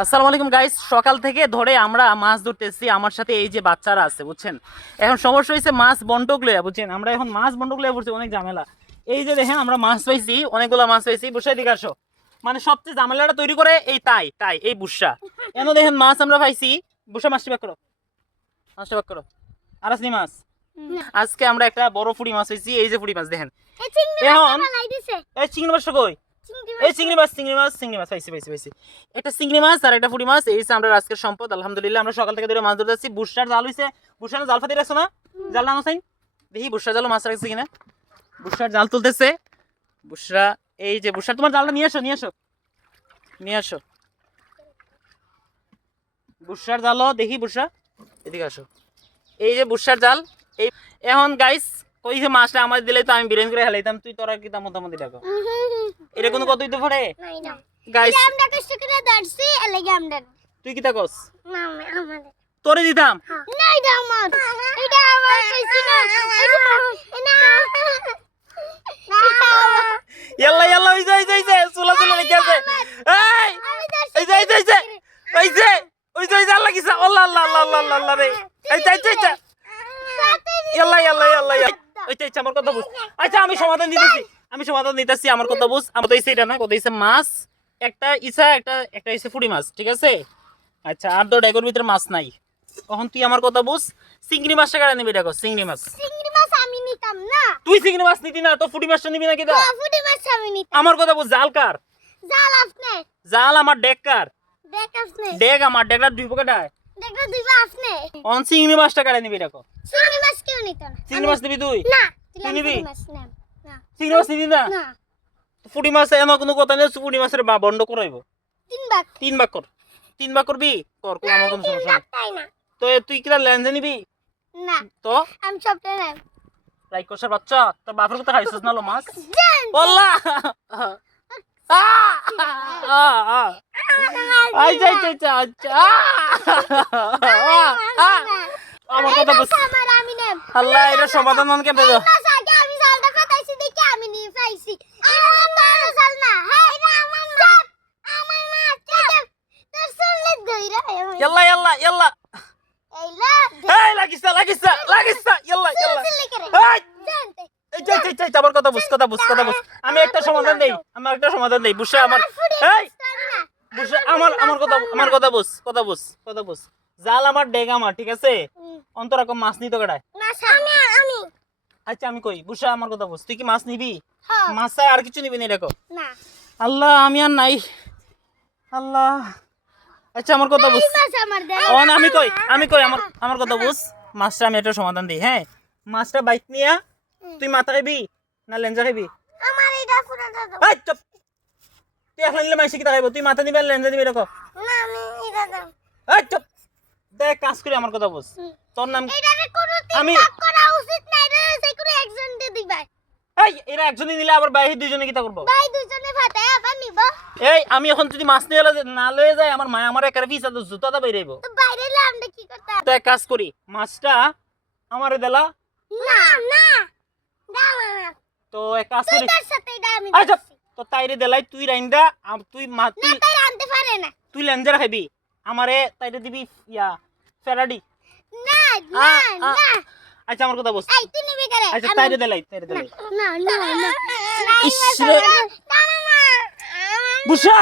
আসসালামু আলাইকুম গাইস, সকাল থেকে ধরে আমরা মাছ ধরতেছি। আমার সাথে এই যে বাচ্চারা আছে বুঝছেন। এখন সমস্যা হয়েছে মাছ বন্টক লইয়া বুঝছেন। আমরা এখন মাছ বন্টক লইয়া পড়ছি, অনেক ঝামেলা। এই যে দেখেন আমরা মাছ পাইছি, অনেকগুলো মাছ পাইছি। বুঝাই দিকে আসো, মানে সবচেয়ে ঝামেলাটা তৈরি করে এই তাই এই বুসা। এখন দেখেন মাছ আমরা পাইছি। বুসা মাছটি বাক করো, মাছটা বাক করো। আর আসনি মাছ আজকে আমরা একটা বড় ফুড়ি মাছ পাইছি। এই যে ফুড়ি মাছ দেখেন। এখন এই চিংড়ি মাছটা কই? এই চিংড়ি মাছ পাইছি। একটা চিংড়ি মাছ আর একটা ফুটি মাছ, এই আমরা আজকের সম্পদ। আলহামদুলিল্লাহ আমরা সকাল থেকে ধরে মাছ ধরতে যাচ্ছি। বুসরার জাল হইছে, বুসরার জাল ফাটি রাখছো না? জাল না সাইন দেখি বুসরা জালও মাছ রাখছে কিনা। বুসরার জাল তুলতেছে বুসরা। এই যে বুসরা, তোমার জালটা নিয়ে আসো বুসরার জালও দেখি। বুসরা এদিকে আসো। এই যে বুসরার জাল। এই এখন গাইস কই যে মাছটা আমার দিলে তো আমি বিরিয়ানি করে হেলাইতাম। তুই তোরা কি তা মোটামুটি দেখো এটা কোনো কতই তো পড়ে গাইস। আমরা কষ্ট করে ধরছি এলাকি আমরা। তুই কি তা কস? না আমাদের তোরে দিতাম না, এটা আমার, এটা আমার কইছি না, এটা না ইয়াল্লা ওই যে চুলা রেখে আছে। ওই যে আল্লাহ কিসা আল্লাহ রে। আমার কথা বুঝ। আচ্ছা আমি সমাধান দিতেছি আমার কথা বুঝ। আমার তো এটা না, কথা মাছ একটা ইসা একটা ইসে ফুড়ি মাছ, ঠিক আছে? আচ্ছা আর তো ডেগোর ভিতরে মাছ নাই। তখন তুই আমার কথা বুঝ। চিংড়ি মাছটা কারা নিবি? দেখো চিংড়ি মাছ আমি নিতাম না। তুই চিংড়ি মাছ নিতি না তো ফুটি মাছটা নিবি নাকি? ফুটি মাছ আমি নিতাম। আমার কথা বুঝ। জাল কার? জাল আপনি। জাল আমার, ডেক কার? দেখ আপনি। ডেক আমার, ডেকটা দুই পকেট আয়। দেখো দিবা আপনি। অন চিংড়ি মাছটা কারা নিবি? দেখো চিংড়ি মাছ কেউ নিত না। চিংড়ি মাছ নিবি তুই? না তুই নিবি? মাছ নেব না। চিংড়ি মাছ নিবি না? না ফুটি মাছ এমন কোনো কথা নেই। ফুটি মাছের বন্ধ করাইব। তিন ভাগ কর। তিন ভাগ করবি কর, আমার কোনো সমস্যা নেই। তাই না। তো তুই কিরা লেন্সে নিবি? না তো আমি সবটা নেব। রাইক কষার বাচ্চা, তোর বাপের কথা খাইছিস না লো মাছ? জান বললা আমার কথা বুঝ। আমার আমি নেব। আল্লাহ এটা সমাধান কেমনে দাও? মাছ আগে আমি জালটা ফাটাইছি দেখি আমি নিয়ে পাইছি। এটা তো জাল না। হ্যাঁ এটা আমার মাছ। আমার মাছ। তোর শুনলে দইরা। ইয়াল্লা এইলা এই লাগিস ইয়াল্লা শুনলে করে। এই জানতে। এই আমার কথা বুঝ। আমি একটা সমাধান দেই। বুঝছ আমার। এই বুঝছ আমার কথা বুঝ। জাল আমার, ডেগ আমার, ঠিক আছে? অন্তরকম মাছ নিতে কেডায়? আমি। আচ্ছা আমি কই বুঝছ আমার কথা বুঝ। তুই কি মাছ নিবি? হ্যাঁ। মাছ চাই আর কিছু নিবি না? দেখো না। আল্লাহ আমি আর নাই। আল্লাহ আচ্ছা আমার কথা বুঝ। মাছ আমার দে। আমি কই আমার কথা বুঝ। মাছটা আমি একটা সমাধান দিই। হ্যাঁ মাছটা বাইক নিয়া তুই মাথা খাইবি না লেঞ্জা খাইবি? আমার এটা পুরো দাও। এই চুপ। তুই এখন নিলে মাইসি কি খাইব? তুই মাথা নিবি আর লেঞ্জা দিবি? দেখো না আমি এটা দাও। এই চুপ। দেখ কাজ করি, আমার কথা বুঝ। তোর নাম এটারে কোনো আমি ভাগ করা উচিত না। এটা যে কোনো একজন দিয়ে দিবা। এই এরা একজনই নিলে আবার বাইরে দুইজনে কি তা করব? ভাই দুজনে ফাটায় আবার নিব। এই আমি এখন যদি মাছ নিয়ে না লয়ে যায় আমার মা আমার একারে পিছা তো জুতাটা বাইরেইব। তো বাইরে এলে আমরা কি করতে? তো এক কাজ করি, মাছটা আমারে দেলা। না না দাও না। তো এক কাজ তুই করি, তার সাথে এটা আমি আচ্ছা করছি। তো তাইরে দেলাই তুই রাইন্দা তুই না তুই তাই আনতে পারে না। তুই লেঞ্জার খাইবি, আমারে তাইরে দিবি ইয়া ফেরাডি। না আ, না আ, না। আচ্ছা আমার কথা বুঝ। এই তুই নিবি করে। আচ্ছা তাইরে দেলাই না না না। ইস রে না না। বুঝছা